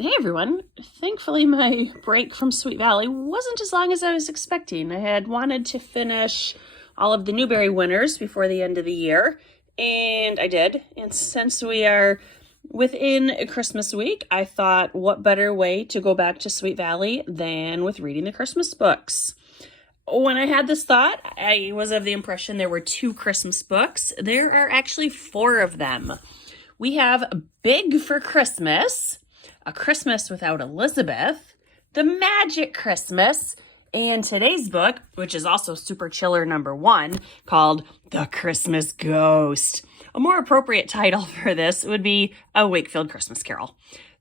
Hey everyone. Thankfully, my break from Sweet Valley wasn't as long as I was expecting. I had wanted to finish all of the Newbery winners before the end of the year, and I did. And since we are within Christmas week, I thought what better way to go back to Sweet Valley than with reading the Christmas books. When I had this thought, I was of the impression there were 2 Christmas books. There are actually 4 of them. We have Big for Christmas, A Christmas Without Elizabeth, The Magic Christmas, and today's book, which is also Super Chiller #1, called The Christmas Ghost. A more appropriate title for this would be A Wakefield Christmas Carol.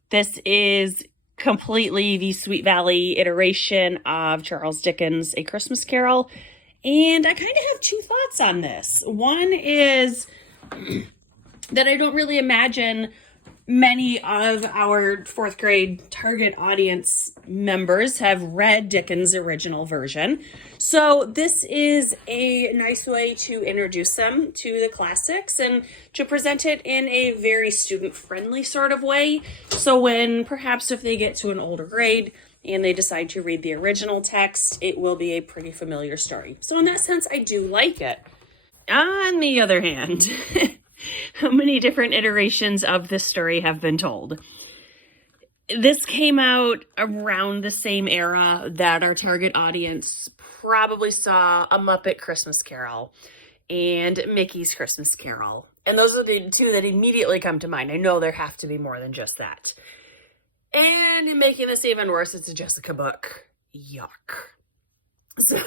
This is completely the Sweet Valley iteration of Charles Dickens' A Christmas Carol, and I kind of have 2 thoughts on this. One is that I don't really imagine many of our 4th grade target audience members have read Dickens' original version. So this is a nice way to introduce them to the classics and to present it in a very student-friendly sort of way. So when perhaps if they get to an older grade and they decide to read the original text, it will be a pretty familiar story. So in that sense, I do like it. On the other hand, how many different iterations of this story have been told? This came out around the same era that our target audience probably saw A Muppet Christmas Carol and Mickey's Christmas Carol. And those are the 2 that immediately come to mind. I know there have to be more than just that. And in making this even worse, it's a Jessica book. Yuck. So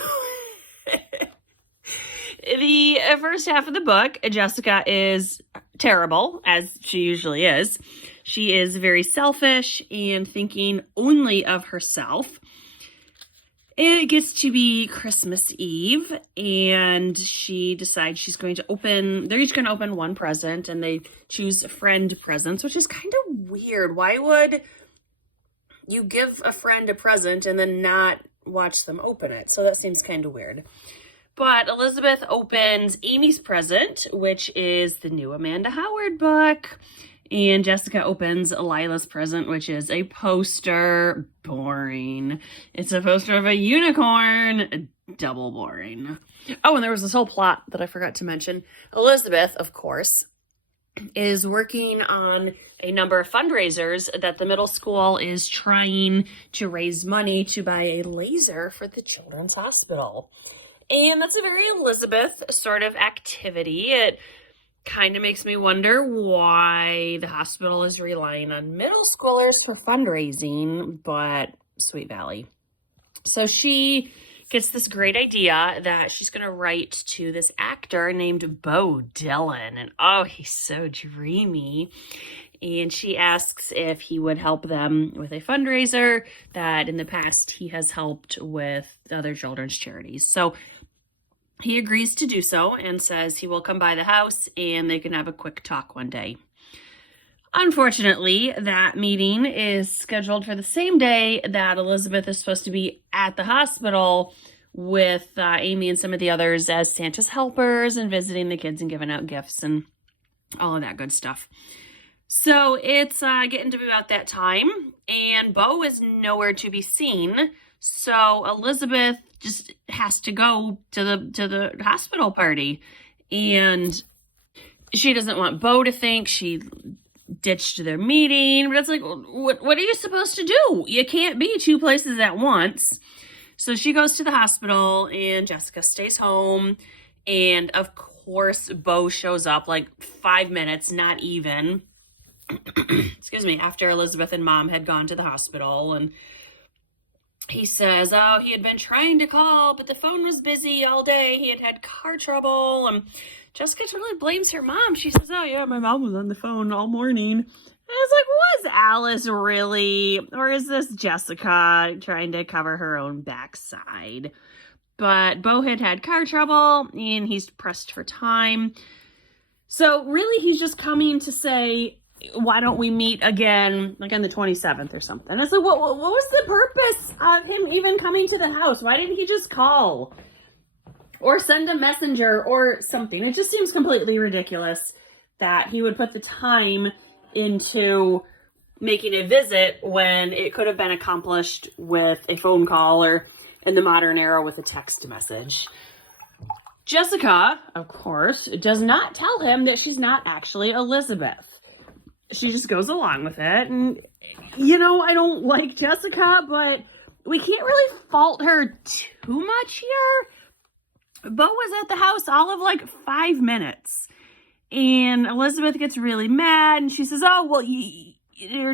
the first half of the book, Jessica is terrible, as she usually is. She is very selfish and thinking only of herself. It gets to be Christmas Eve, and she decides they're each going to open one present, and they choose friend presents, which is kind of weird. Why would you give a friend a present and then not watch them open it? So that seems kind of weird. But Elizabeth opens Amy's present, which is the new Amanda Howard book. And Jessica opens Lila's present, which is a poster. Boring. It's a poster of a unicorn. Double boring. Oh, and there was this whole plot that I forgot to mention. Elizabeth, of course, is working on a number of fundraisers that the middle school is trying to raise money to buy a laser for the children's hospital. And that's a very Elizabeth sort of activity. It kind of makes me wonder why the hospital is relying on middle schoolers for fundraising, but Sweet Valley. So she gets this great idea that she's going to write to this actor named Bo Dillon. And oh, he's so dreamy. And she asks if he would help them with a fundraiser that in the past he has helped with other children's charities. So he agrees to do so and says he will come by the house and they can have a quick talk one day. Unfortunately, that meeting is scheduled for the same day that Elizabeth is supposed to be at the hospital with Amy and some of the others as Santa's helpers and visiting the kids and giving out gifts and all of that good stuff. So it's getting to be about that time, and Bo is nowhere to be seen. So Elizabeth just has to go to the hospital party, and she doesn't want Bo to think she ditched their meeting. But it's like, what are you supposed to do? You can't be 2 places at once. So she goes to the hospital, and Jessica stays home. And of course, Bo shows up like 5 minutes, not even. Excuse me, after Elizabeth and Mom had gone to the hospital, and he says, oh, he had been trying to call, but the phone was busy all day. He had car trouble, and Jessica totally blames her mom. She says, oh, yeah, my mom was on the phone all morning. And I was like, was Alice really, or is this Jessica trying to cover her own backside? But Bo had car trouble, and he's pressed for time. So really, he's just coming to say, why don't we meet again, like on the 27th or something? I was like, what was the purpose of him even coming to the house? Why didn't he just call? Or send a messenger or something? It just seems completely ridiculous that he would put the time into making a visit when it could have been accomplished with a phone call or in the modern era with a text message. Jessica, of course, does not tell him that she's not actually Elizabeth. She just goes along with it. And, you know, I don't like Jessica, but we can't really fault her too much here. Bo was at the house all of like 5 minutes. And Elizabeth gets really mad and she says, oh, well,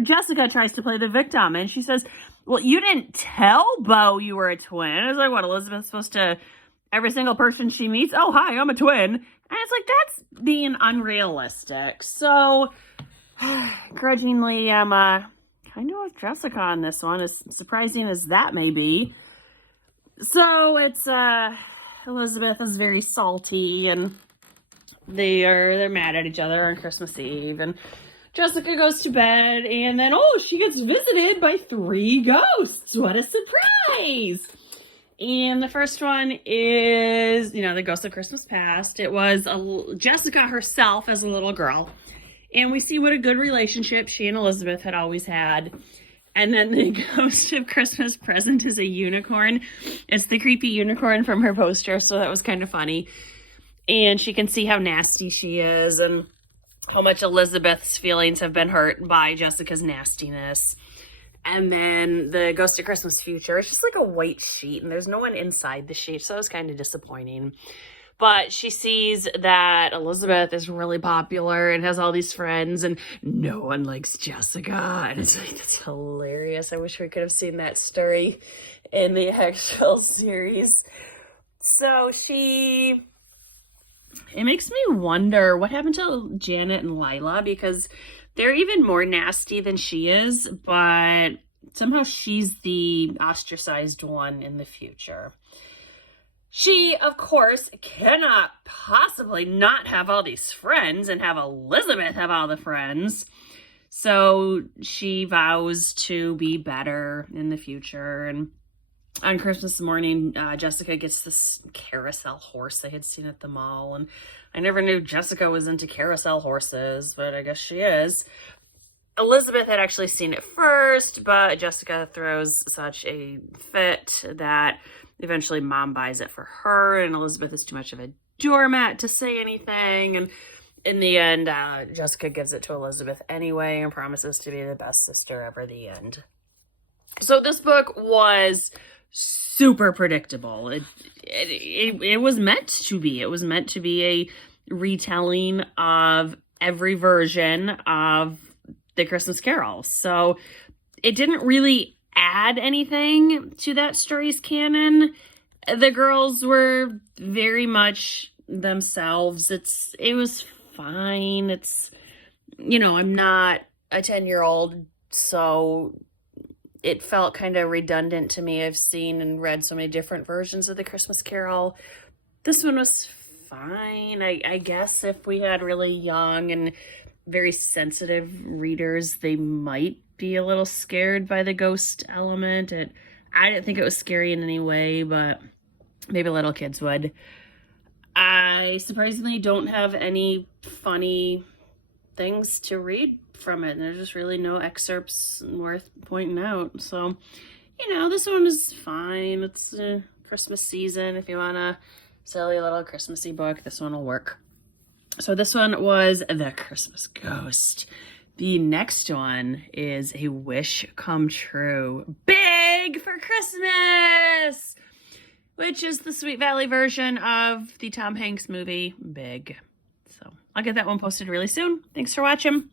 Jessica tries to play the victim. And she says, well, you didn't tell Bo you were a twin. I was like, what, Elizabeth's supposed to, every single person she meets, oh, hi, I'm a twin. And it's like, that's being unrealistic. So, grudgingly, I'm kind of with Jessica on this one, as surprising as that may be. So, it's, Elizabeth is very salty, and they're mad at each other on Christmas Eve, and Jessica goes to bed, and then, she gets visited by 3 ghosts. What a surprise! And the first one is, the Ghost of Christmas Past. It was Jessica herself as a little girl. And we see what a good relationship she and Elizabeth had always had. And then the Ghost of Christmas Present is a unicorn. It's the creepy unicorn from her poster, so that was kind of funny. And she can see how nasty she is and how much Elizabeth's feelings have been hurt by Jessica's nastiness. And then the Ghost of Christmas Future, it's just like a white sheet, and there's no one inside the sheet, so it was kind of disappointing. But she sees that Elizabeth is really popular and has all these friends, and no one likes Jessica. And it's like, that's hilarious. I wish we could have seen that story in the actual series. So it makes me wonder what happened to Janet and Lila, because they're even more nasty than she is, but somehow she's the ostracized one in the future. She, of course, cannot possibly not have all these friends and have Elizabeth have all the friends. So she vows to be better in the future. And on Christmas morning, Jessica gets this carousel horse they had seen at the mall. And I never knew Jessica was into carousel horses, but I guess she is. Elizabeth had actually seen it first, but Jessica throws such a fit that eventually Mom buys it for her, and Elizabeth is too much of a doormat to say anything. And in the end, Jessica gives it to Elizabeth anyway and promises to be the best sister ever, the end. So this book was super predictable. It was meant to be. It was meant to be a retelling of every version of the Christmas Carol. So it didn't really add anything to that story's canon. The girls were very much themselves. It was fine. I'm not a 10-year-old, so it felt kind of redundant to me. I've seen and read so many different versions of the Christmas Carol. This one was fine. I guess if we had really young and very sensitive readers, they might be a little scared by the ghost element. I didn't think it was scary in any way, but maybe little kids would. I surprisingly don't have any funny things to read from it. There's just really no excerpts worth pointing out. So, this one is fine. It's Christmas season. If you want a silly little Christmassy book, this one will work. So this one was The Christmas Ghost. The next one is A Wish Come True. Big for Christmas! Which is the Sweet Valley version of the Tom Hanks movie, Big. So I'll get that one posted really soon. Thanks for watching.